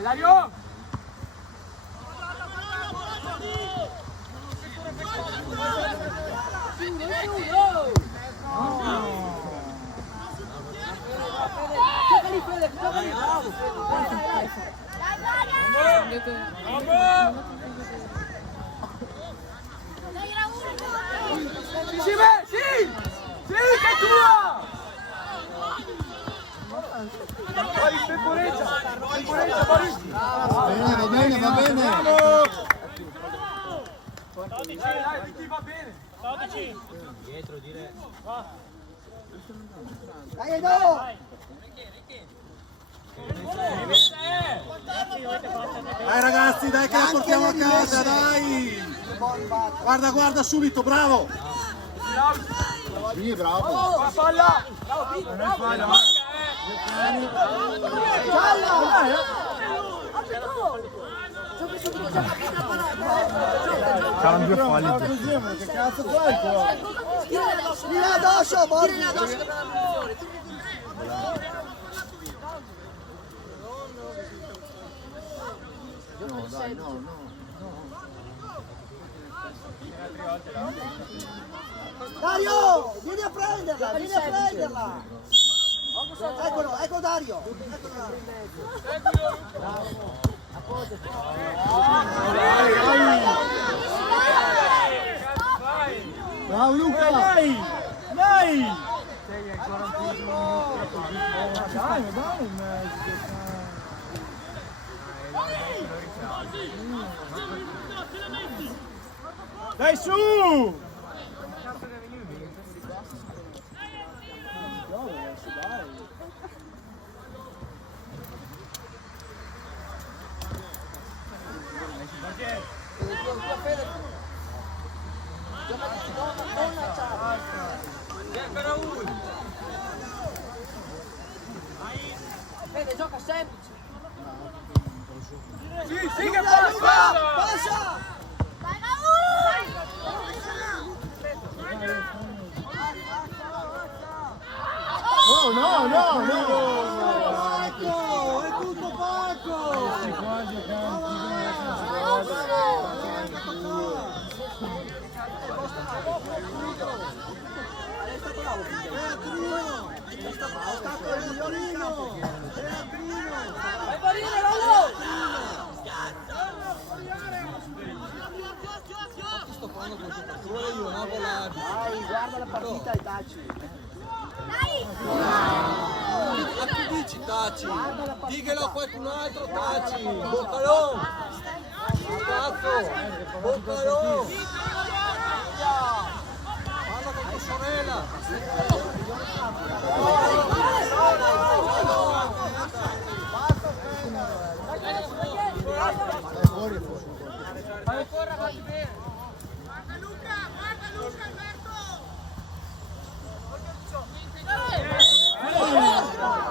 Dario! Sì, che è tua! Boris, temporeggia, Boris! Va bene, va bene! Dai, tutti va bene! Dai, Edo! Dai ragazzi, dai che la portiamo a casa, dai! Guarda subito, bravo! Sì, bravo! La palla! Bravo! Cambio fallo. Che cazzo fai qua? Vieni addosso, Borgi! No, dai, no. Dario, vieni a prenderla, Eccolo, ecco Dario. Bravo Luca! Dai! Dai, Dai su! Vede, gioca semplice! sì che passa! Oh no! Paco, è tutto Paco! Vai Barine, Rollo! Dai, guarda la partita ai Taci. A chi dici Taci? Diglielo a qualcun altro Taci! Boccalò! Cazzo! Boccalò! Parla con tua sorella!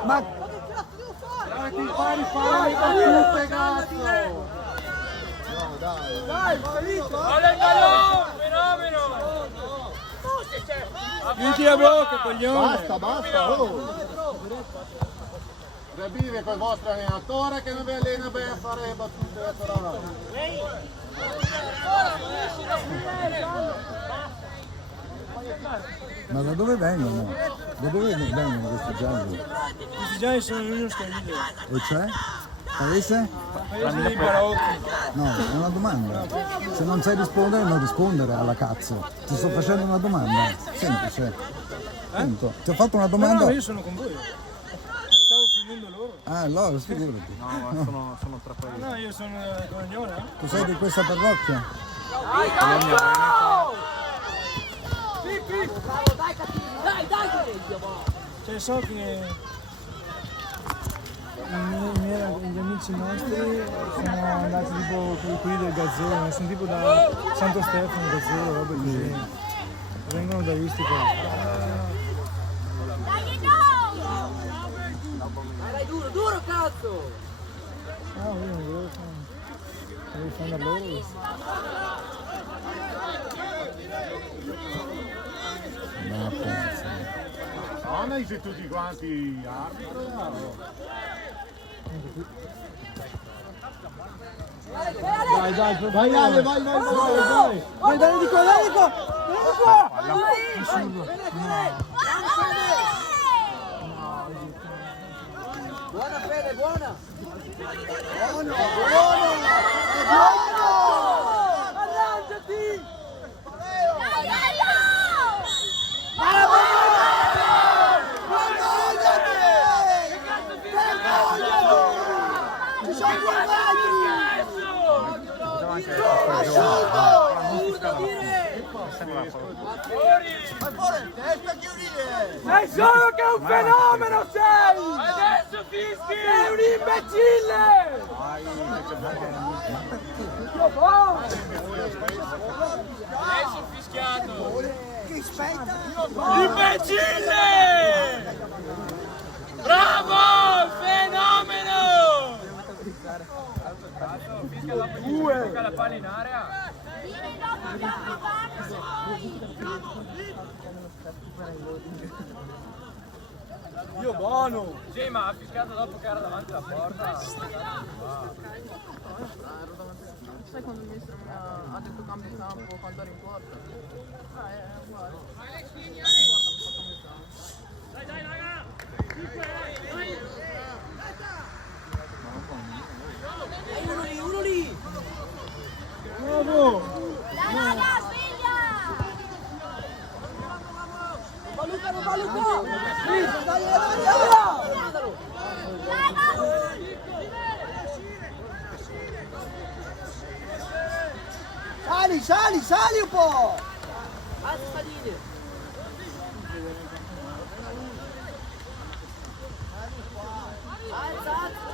Ma Ti fai fare battute, cazzo! dai, salito! Vale il gallone! Fenomeno! Chiudi la bocca, coglione! Basta, oh! Capire col vostro allenatore che non vi allena bene a fare battute laterali. Ma da dove vengono? Da dove vengono questi gialli? Questi gialli sono l'unico scandito. E cioè? Paese? Paese dei barocchi. No, è una domanda. Se non sai rispondere, non rispondere alla cazzo. Ti sto facendo una domanda. Semplice. Punto. Ti ho fatto una domanda. No, io sono con voi. Stavo prendendo loro. Ah, allora, figurati. Sono tra paesi. No, io sono Coragnone. Tu sei di questa parrocchia? Dai, cazzo! Sì, dai, cattivi, dai, Dio, Cioè, so che gli amici nostri sono andati tipo quelli del Gazzolo, sono tipo da Santo Stefano, Gazzolo, robe così. Vengono da Istica. Dai, duro, duro, cazzo! Ah, io non volevo fare da loro. No, penso. Non hai se tutti quanti arbitri? Dai, dai, Vai Ale, vai, vai, vai, vai. Vai, dai, di qua, dai, di qua! Buona Fede, buona! Buono, buono, buono. Arrangiati! Ci sono due metri! Sei solo che è un fenomeno, sei! Adesso fischi! Sei un imbecille! Adesso fischiato! Che spetta! Imbecille! Bravo! Fenomeno! Due! La palla in area! Io buono! Sì, ma ha fischiato dopo che era davanti alla porta. Sai quando il mister mi ha detto cambio campo, quando ero in porta? Guarda. Dai, dai, raga! Uno lì! Bravo! Raga, sveglia! Non va Luca! Dai, Sali, sali, sali un po'! alza salire! Alza, alza!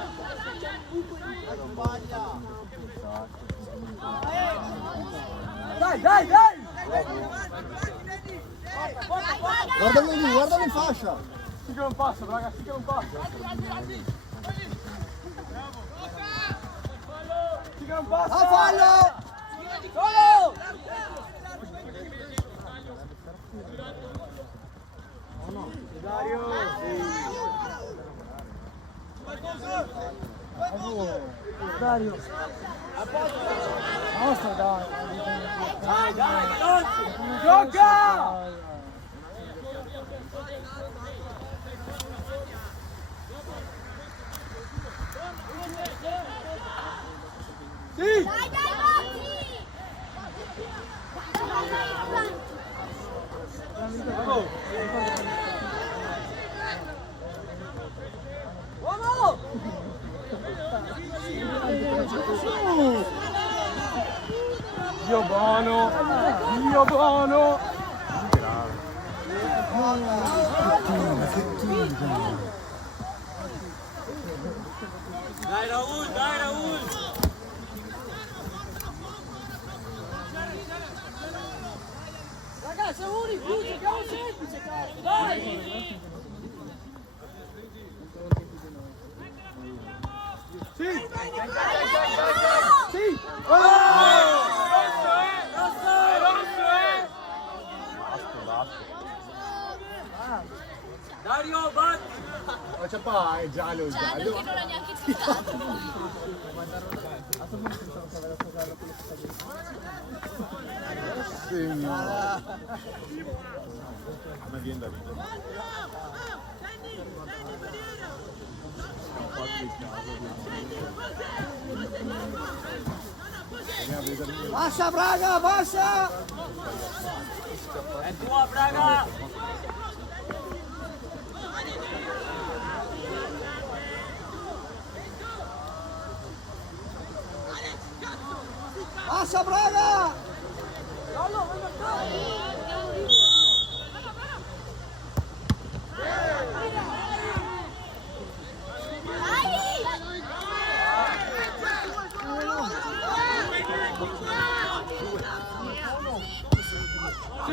Dai, dai, dai! Guardalo lì, guardalo in fascia! Sì che non passa, ragazzi, sì che non passa! Sì che non passa! A fallo! Solo! Dario! Dario! Nostra, dai! Dai, dai, veloce! Gioca! Sì! Dai, dai, Motti! Uomo! Dio buono! Dio buono! Dai Raul, dai Raul! Ragazzi, siamo unici, giochiamo semplice, cazzo! Dai! Sì! Sì! Dario, batti! Ma c'è pa, è giallo, Giallo che non ha neanche toccato. A me viene da ridere. Passa Braga, passa! È tua, Braga! Passa Braga!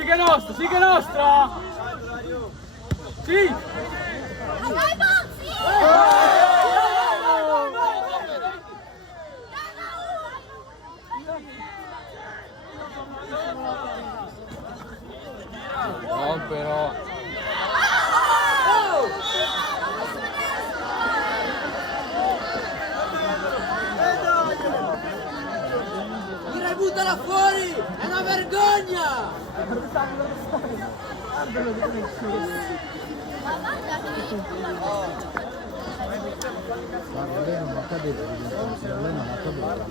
Sì che è nostra, sì che è nostra! Sì! Vai, Bozzi! No, però. Direi buttala fuori! È una vergogna! Guarda, lei non va a cadere, lei non va a cadere.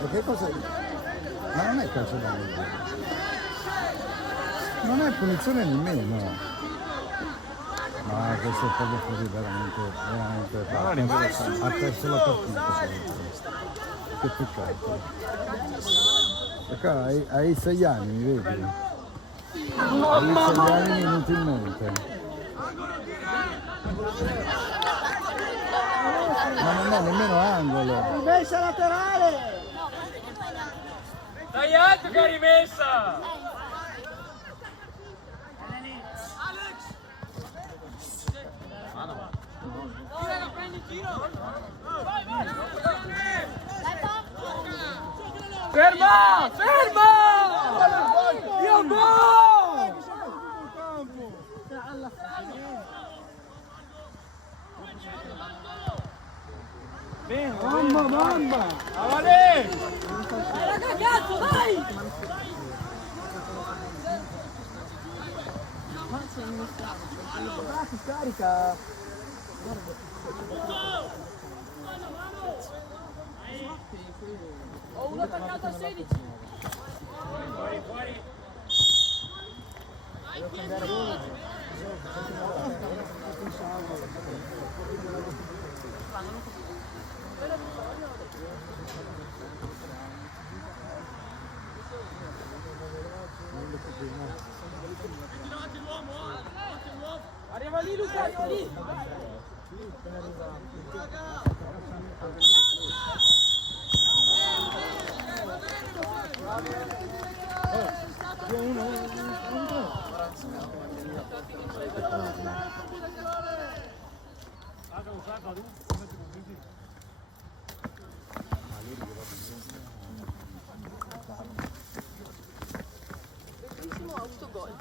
E che cosa? Ma non è calcio d'angolo. Non è punizione nemmeno. Ma questo è proprio così, veramente. Ha perso la partita. Che peccato. Perché hai 6 anni, mi vedi? Hai 6 anni inutilmente. Ma non è nemmeno angolo. Rimessa laterale! Dai alto che è rimessa! Ferma! Ferma! Io gol! Bene, Mamma! Avanti! Raga, cazzo, dai! Si scarica! Ho uno attaccato a 16. Arriva lì Luca, arriva lì! Benissimo autogol.